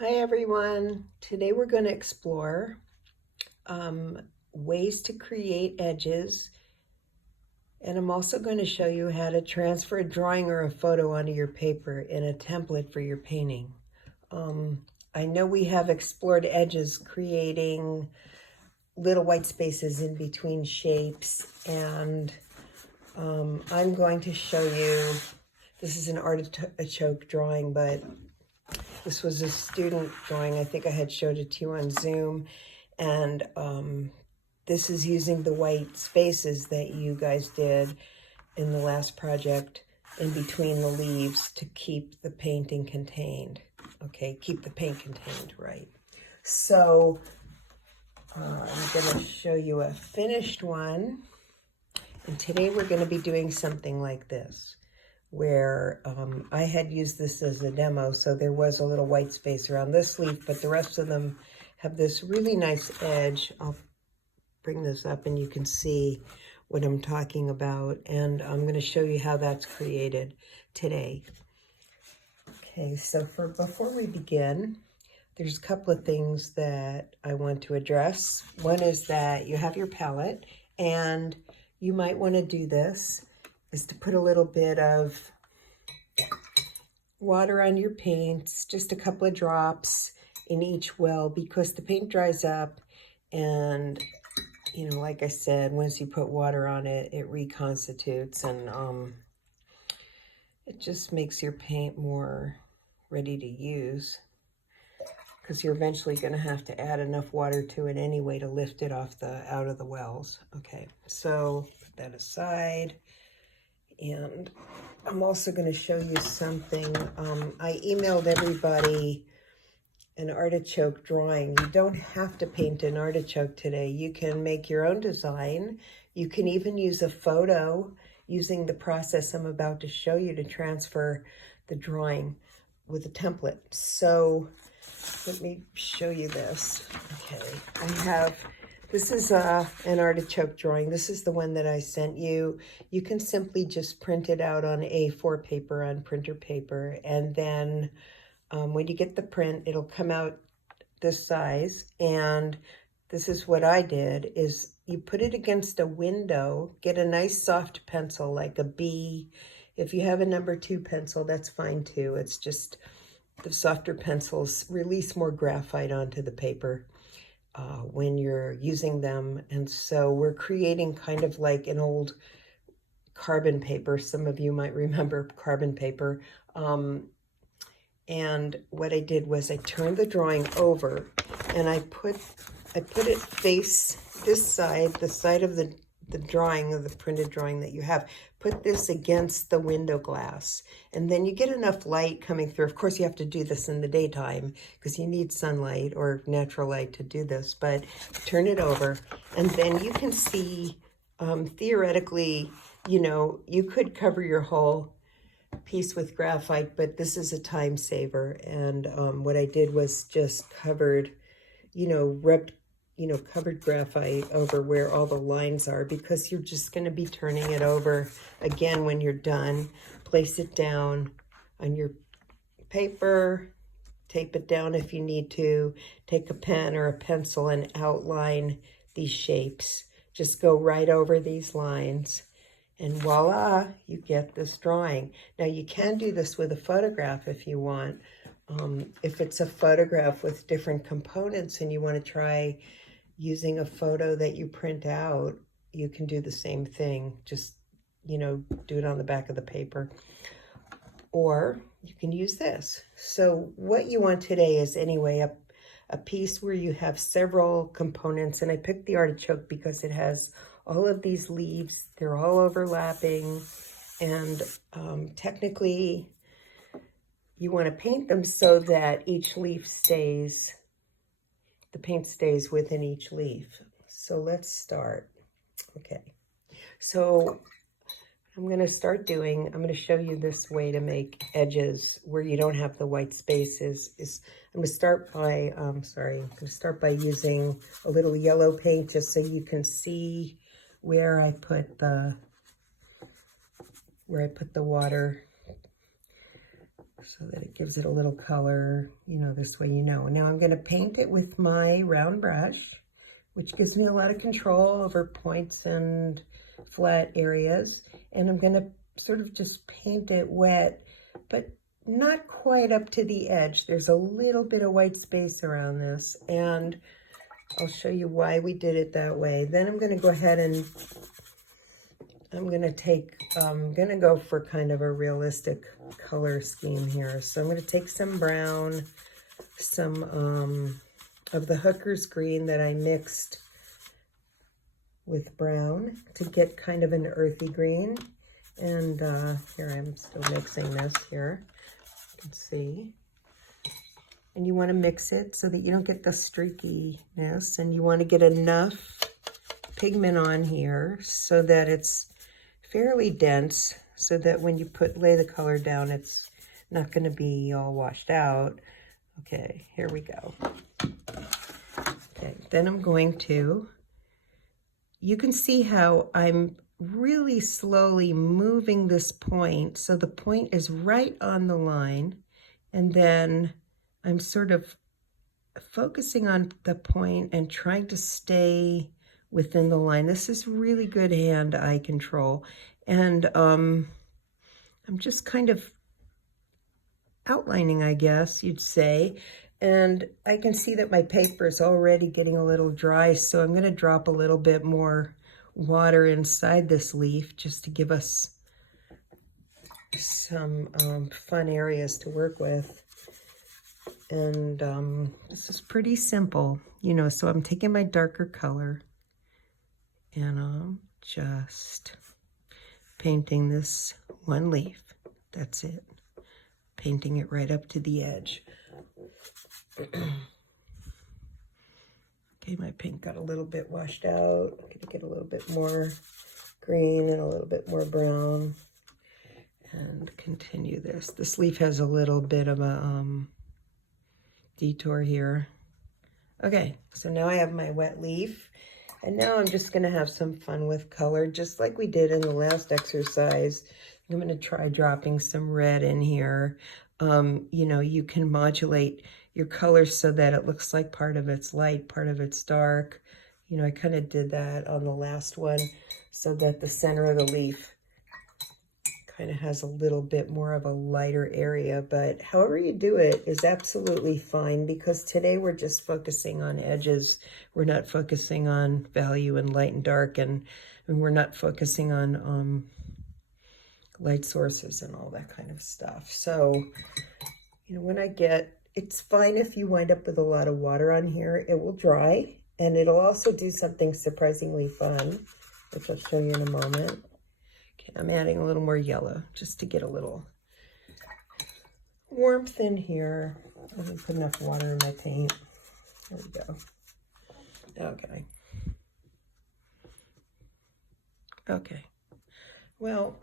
Hi everyone. Today we're going to explore ways to create edges, and I'm also going to show you how to transfer a drawing or a photo onto your paper in a template for your painting. I know we have explored edges, creating little white spaces in between shapes, and I'm going to show you, this is an artichoke drawing, but this was a student drawing. I think I had showed it to you on Zoom. And this is using the white spaces that you guys did in the last project in between the leaves to keep the painting contained. Okay, keep the paint contained, right? So I'm going to show you a finished one. And today we're going to be doing something like this, where I had used this as a demo, so there was a little white space around this leaf, but the rest of them have this really nice edge. I'll bring this up and you can see what I'm talking about, and I'm going to show you how that's created today. Okay, so before we begin, there's a couple of things that I want to address. One is that you have your palette, and you might want to do this, is to put a little bit of water on your paints, just a couple of drops in each well, because the paint dries up, and you know, like I said, once you put water on it, it reconstitutes, and it just makes your paint more ready to use, because you're eventually going to have to add enough water to it anyway to lift it off out of the wells. Okay, so put that aside. And I'm also going to show you something. I emailed everybody an artichoke drawing. You don't have to paint an artichoke today. You can make your own design. You can even use a photo using the process I'm about to show you to transfer the drawing with a template. So let me show you this. Okay, this is an artichoke drawing. This is the one that I sent you. You can simply just print it out on A4 paper, on printer paper, and then when you get the print, it'll come out this size. And this is what I did, is you put it against a window, get a nice soft pencil like a B. If you have a number 2 pencil, that's fine too. It's just the softer pencils release more graphite onto the paper when you're using them. And so we're creating kind of like an old carbon paper. Some of you might remember carbon paper. And what I did was I turned the drawing over, and I put it face this side, the side of the drawing, of the printed drawing that you have. Put this against the window glass, and then you get enough light coming through. Of course, you have to do this in the daytime because you need sunlight or natural light to do this, but turn it over, and then you can see, theoretically, you know, you could cover your whole piece with graphite, but this is a time saver. And what I did was just covered, covered graphite over where all the lines are, because you're just going to be turning it over again when you're done. Place it down on your paper, tape it down if you need to, take a pen or a pencil and outline these shapes. Just go right over these lines, and voila, you get this drawing. Now you can do this with a photograph if you want. If it's a photograph with different components and you want to try using a photo that you print out, you can do the same thing. Just, do it on the back of the paper. Or you can use this. So what you want today is anyway a piece where you have several components, and I picked the artichoke because it has all of these leaves. They're all overlapping, and technically you want to paint them so that each leaf stays, the paint stays within each leaf. So let's start. Okay, so I'm going to show you this way to make edges where you don't have the white spaces. I'm going to start by using a little yellow paint just so you can see where I put the water so that it gives it a little color, you know, this way you know. Now I'm going to paint it with my round brush, which gives me a lot of control over points and flat areas. And I'm going to sort of just paint it wet, but not quite up to the edge. There's a little bit of white space around this, and I'll show you why we did it that way. Then I'm going to go ahead and I'm going to go for kind of a realistic color scheme here. So I'm going to take some brown, some of the Hooker's green that I mixed with brown to get kind of an earthy green. And here I'm still mixing this here. You can see. And you want to mix it so that you don't get the streakiness, and you want to get enough pigment on here so that it's fairly dense, so that when you lay the color down, it's not going to be all washed out. Okay, here we go. Okay, then I'm going to, you can see how I'm really slowly moving this point, so the point is right on the line, and then I'm sort of focusing on the point and trying to stay within the line. This is really good hand-eye control. And I'm just kind of outlining, I guess you'd say. And I can see that my paper is already getting a little dry, so I'm going to drop a little bit more water inside this leaf just to give us some fun areas to work with. And this is pretty simple, you know, so I'm taking my darker color and I'm just painting this one leaf. That's it. Painting it right up to the edge. Okay, my paint got a little bit washed out. I'm going to get a little bit more green and a little bit more brown. And continue this. This leaf has a little bit of a detour here. Okay, so now I have my wet leaf. And now I'm just going to have some fun with color, just like we did in the last exercise. I'm going to try dropping some red in here. You know, you can modulate your colors so that it looks like part of it's light, part of it's dark. You know, I kind of did that on the last one so that the center of the leaf kind of has a little bit more of a lighter area, but however you do it is absolutely fine, because today we're just focusing on edges. We're not focusing on value and light and dark, and we're not focusing on light sources and all that kind of stuff. So, you know, when I get, it's fine if you wind up with a lot of water on here. It will dry, and it'll also do something surprisingly fun, which I'll show you in a moment. I'm adding a little more yellow just to get a little warmth in here. I didn't put enough water in my paint. There we go. Okay. Okay. Well,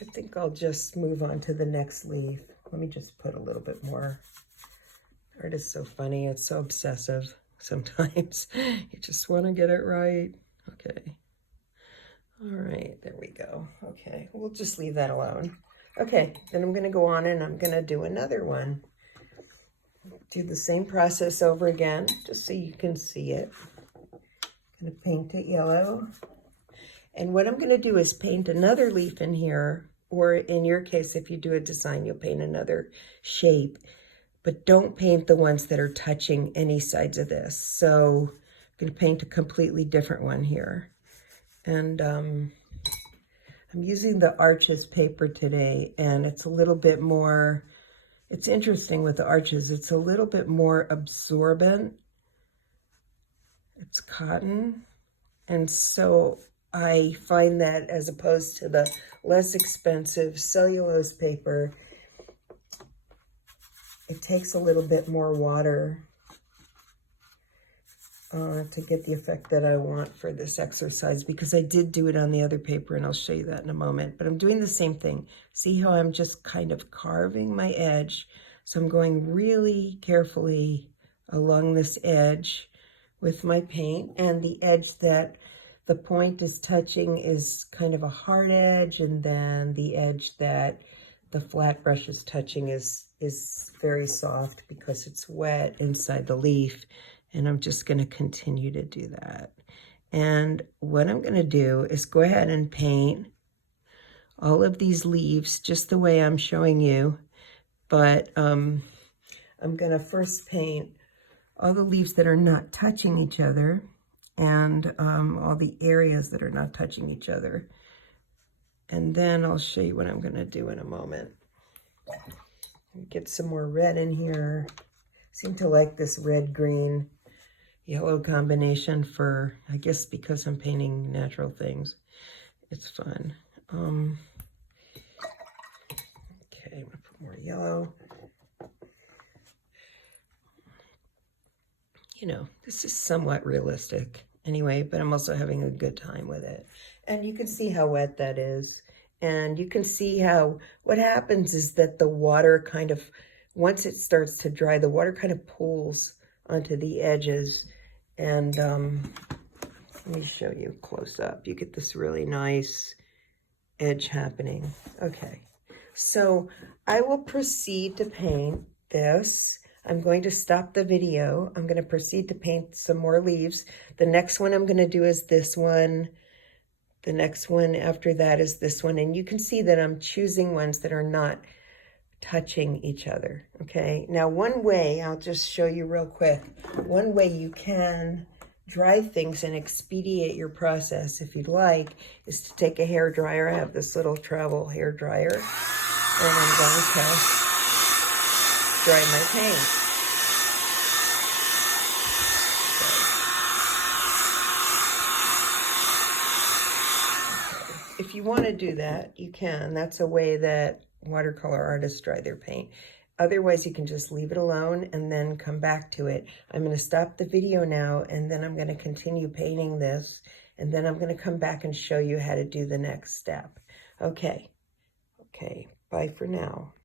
I think I'll just move on to the next leaf. Let me just put a little bit more. Art is so funny. It's so obsessive sometimes. You just want to get it right. Okay. All right, there we go. Okay, we'll just leave that alone. Okay, then I'm going to go on and I'm going to do another one. Do the same process over again, just so you can see it. I'm going to paint it yellow. And what I'm going to do is paint another leaf in here, or in your case, if you do a design, you'll paint another shape. But don't paint the ones that are touching any sides of this. So I'm going to paint a completely different one here. And I'm using the Arches paper today, and it's a little bit more, it's interesting with the Arches, it's a little bit more absorbent. It's cotton. And so I find that as opposed to the less expensive cellulose paper, it takes a little bit more water to get the effect that I want for this exercise, because I did do it on the other paper, and I'll show you that in a moment. But I'm doing the same thing. See how I'm just kind of carving my edge? So I'm going really carefully along this edge with my paint, and the edge that the point is touching is kind of a hard edge, and then the edge that the flat brush is touching is very soft because it's wet inside the leaf. And I'm just going to continue to do that. And what I'm going to do is go ahead and paint all of these leaves just the way I'm showing you. But I'm going to first paint all the leaves that are not touching each other, and all the areas that are not touching each other. And then I'll show you what I'm going to do in a moment. Get some more red in here. Seem to like this red, green, yellow combination for, I guess because I'm painting natural things. It's fun. Okay, I'm going to put more yellow. You know, this is somewhat realistic anyway, but I'm also having a good time with it. And you can see how wet that is. And you can see how what happens is that the water kind of, once it starts to dry, the water kind of pools onto the edges. And let me show you close up. You get this really nice edge happening. Okay, so I will proceed to paint this. I'm going to stop the video. I'm going to proceed to paint some more leaves. The next one I'm going to do is this one. The next one after that is this one. And you can see that I'm choosing ones that are not touching each other. Okay, now one way, I'll just show you real quick. One way you can dry things and expedite your process, if you'd like, is to take a hair dryer. I have this little travel hair dryer, and I'm going to dry my paint. If you want to do that, you can. That's a way that watercolor artists dry their paint. Otherwise, you can just leave it alone and then come back to it. I'm going to stop the video now, and then I'm going to continue painting this, and then I'm going to come back and show you how to do the next step. Okay. Okay, bye for now.